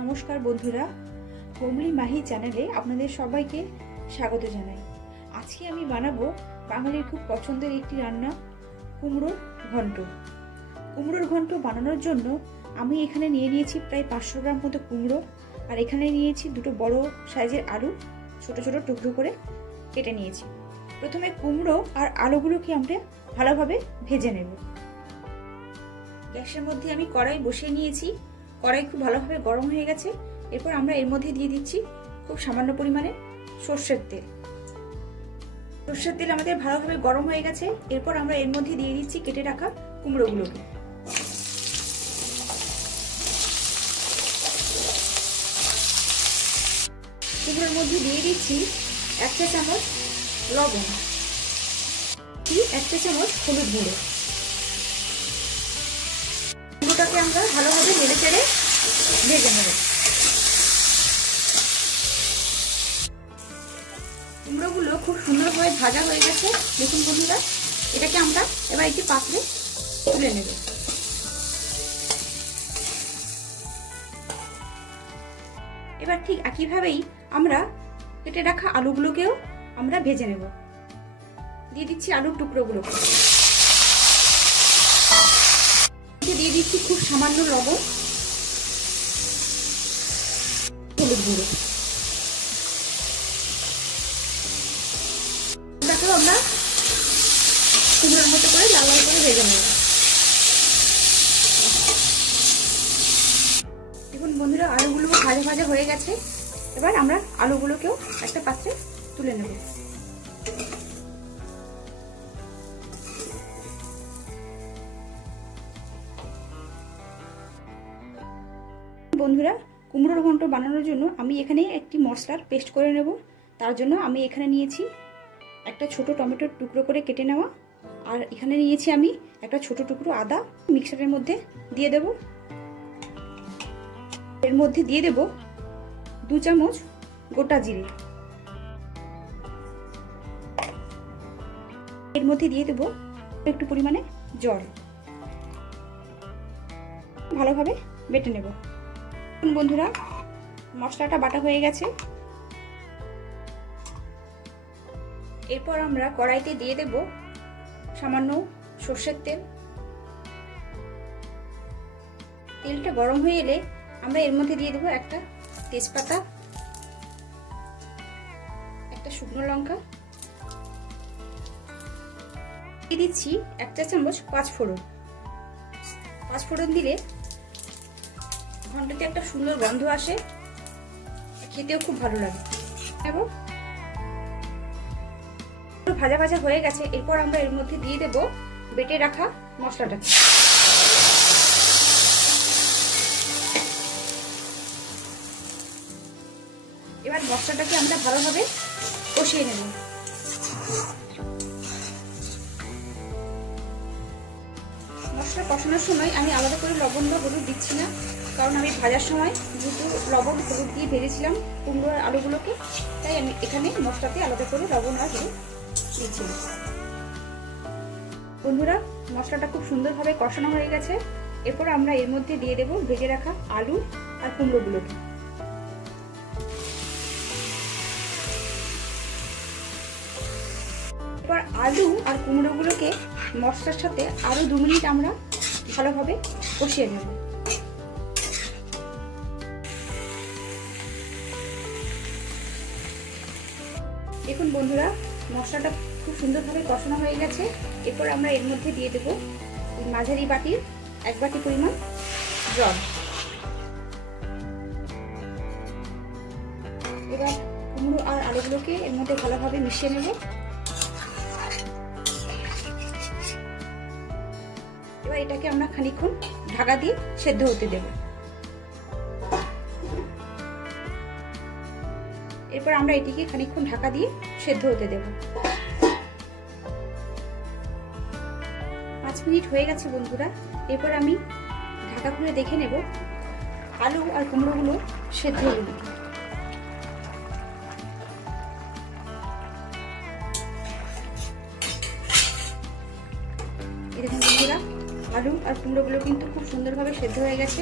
নমস্কার বন্ধুরা, হোমলি মাহি চ্যানেলে আপনাদের সবাইকে স্বাগত জানাই। আজকে আমি বানাবো বাঙালির খুব পছন্দের একটি রান্না, কুমড়োর ঘন্ট। কুমড়োর ঘন্ট বানানোর জন্য আমি এখানে নিয়ে নিয়েছি প্রায় 500 গ্রাম মতো কুমড়ো, আর এখানে নিয়েছি দুটো বড় সাইজের আলু, ছোট ছোট টুকরো করে কেটে নিয়েছি। প্রথমে কুমড়ো আর আলুগুলোকে আমরা ভালোভাবে ভেজে নেব। গ্যাসের মধ্যে আমি কড়াই বসিয়ে নিয়েছি। কড়াই খুব ভালোভাবে গরম হয়ে গেছে। এরপর আমরা এর মধ্যে দিয়ে দিচ্ছি খুব সামান্য পরিমাণে সর্ষের তেল। সর্ষের তেল আমাদের ভালোভাবে গরম হয়ে গেছে। এরপর আমরা এর মধ্যে দিয়ে দিচ্ছি কেটে রাখা কুমড়োগুলোকে। কুমড়োর মধ্যে দিয়ে দিচ্ছি 1 চা চামচ লবণ, 1 চা চামচ হলুদ গুঁড়ো। কুমড়োটাকে আমরা ভালোভাবে নেড়ে চেড়ে ভেজে নেব। কুমড়োগুলো খুব সুন্দরভাবে ভাজা হয়ে গেছে। দেখুন বন্ধুরা, এটাকে আমরা এবার একটি পাত্রে তুলে নেব। এবার ঠিক একইভাবেই আমরা কেটে রাখা আলুগুলোকেও আমরা ভেজে নেব। দিয়ে দিচ্ছি আলুর টুকরোগুলোকে, দিয়ে দিচ্ছি খুব সামান্য লবণ, হলুদ গুঁড়ো। এটাকেও আমরা কুমড়োর মতো করে লাল লাল করে ভেজে নেব। দেখুন বন্ধুরা, আলুগুলো ভাজা ভাজা হয়ে গেছে। এবার আমরা আলুগুলোকেও একটা পাত্রে তুলে নেব। বন্ধুরা, কুমড়োর ঘন্ট বানানোর জন্য আমি এখানে একটি মশলার পেস্ট করে নেব। তার জন্য আমি এখানে নিয়েছি একটা ছোট টমেটোর টুকরো করে কেটে নেওয়া, আর এখানে নিয়েছি আমি একটা ছোট টুকরো আদা। মিক্সারের মধ্যে দিয়ে দেব। এর মধ্যে দিয়ে দেব 2 চামচ গোটা জিরে। এর মধ্যে দিয়ে দেব একটু পরিমাণে জল। ভালোভাবে বেটে নেব। বন্ধুরা, মশলাটা বাটা হয়ে গেছে। এরপর আমরা কড়াইতে দিয়ে দেব সামান্য সর্ষের তেল। তেলটা গরম হয়ে এলে আমরা এর মধ্যে দিয়ে দেব একটা তেজপাতা, একটা শুকনো লঙ্কা, দিয়ে দিচ্ছি 1 চা চামচ পাঁচফোড়ন। পাঁচফোড়ন দিলে ঘন্টতে একটা সুন্দর গন্ধ আসে, খেতেও খুব ভালো লাগে। ভাজা ভাজা হয়ে গেছে। এরপর আমরা এর মধ্যে দিয়ে দেব বেটে রাখা মশলাটাকে। এবার মশলাটাকে আমরা ভালোভাবে কষিয়ে নেব। মশলা কষানোর সময় আমি আলাদা করে লবণ বা হলুদ দিচ্ছি না, কারণ আমি ভাজার সময় যেহেতু লবণ হলুদ দিয়ে ভেজেছিলাম কুমড়ো আর আলুগুলোকে, তাই আমি এখানে মশলাতে আলাদা করে লবণ আর হলুদ দিচ্ছি না। বন্ধুরা, মশলাটা খুব সুন্দরভাবে কষানো হয়ে গেছে। এরপর আমরা এর মধ্যে দিয়ে দেব ভেজে রাখা আলু আর কুমড়োগুলোকে। এরপর আলু আর কুমড়োগুলোকে মশলার সাথে আরো 2 মিনিট আমরা ভালোভাবে কষিয়ে নেব। দেখুন বন্ধুরা, মশলাটা খুব সুন্দরভাবে কষানো হয়ে গেছে। এরপর আমরা এর মধ্যে দিয়ে দেব মাঝারি বাটির 1 বাটি পরিমাণ জল। এবার কুমড়ো আর আলুগুলোকে এর মধ্যে ভালোভাবে মিশিয়ে নেব। এবার এটাকে আমরা খানিকক্ষণ ঢাকা দিয়ে সেদ্ধ হতে দেব। এরপর আমরা এটিকে খানিকক্ষণ ঢাকা দিয়ে সেদ্ধ হতে দেব। 5 মিনিট হয়ে গেছে বন্ধুরা। এরপর আমি ঢাকা খুলে দেখে নেব আলু আর কুমড়োগুলো সেদ্ধ হয়ে গেছে। দেখুন বন্ধুরা, আলু আর কুমড়োগুলো কিন্তু খুব সুন্দরভাবে সেদ্ধ হয়ে গেছে।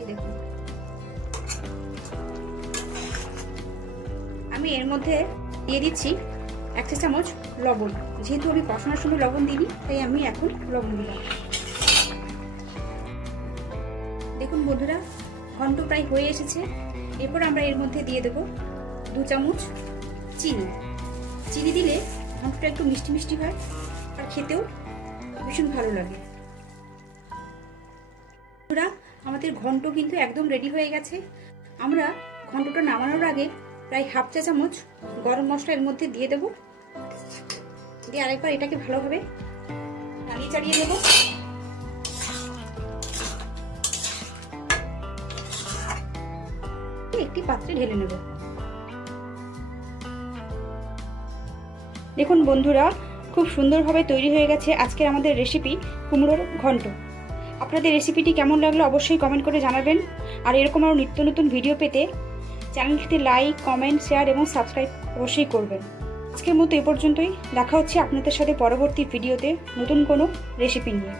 এই দেখুন, আমি এর মধ্যে দিয়ে দিচ্ছি 1 চা চামচ লবণ। যেহেতু আমি কষানোর সময় লবণ দিইনি, তাই আমি এখন লবণ দিলাম। দেখুন বন্ধুরা, ঘন্ট প্রায় হয়ে এসেছে। এরপর আমরা এর মধ্যে দিয়ে দেব 2 চামচ চিনি। চিনি দিলে ঘন্টটা একটু মিষ্টি মিষ্টি হয় আর খেতেও ভীষণ ভালো লাগে। বন্ধুরা, আমাদের ঘন্ট কিন্তু একদম রেডি হয়ে গেছে। আমরা ঘন্টটা নামানোর আগে প্রায় 1/2 চা চামচ গরম মশলা এর মধ্যে দিয়ে দেব। দিয়ে আরেকবার এটাকে ভালোভাবে নাড়িয়ে চাড়িয়ে দেব। একটি পাত্রে ঢেলে নেব। দেখুন বন্ধুরা, খুব সুন্দরভাবে তৈরি হয়ে গেছে আজকের আমাদের রেসিপি কুমড়োর ঘন্ট। আপনাদের রেসিপিটি কেমন লাগলো অবশ্যই কমেন্ট করে জানাবেন। আর এরকম আরও নিত্য নতুন ভিডিও পেতে চ্যানেলটিতে লাইক, কমেন্ট, শেয়ার এবং সাবস্ক্রাইব অবশ্যই করবেন। আজকের মতো এ পর্যন্তই। দেখা হচ্ছে আপনাদের সাথে পরবর্তী ভিডিওতে নতুন কোনো রেসিপি নিয়ে।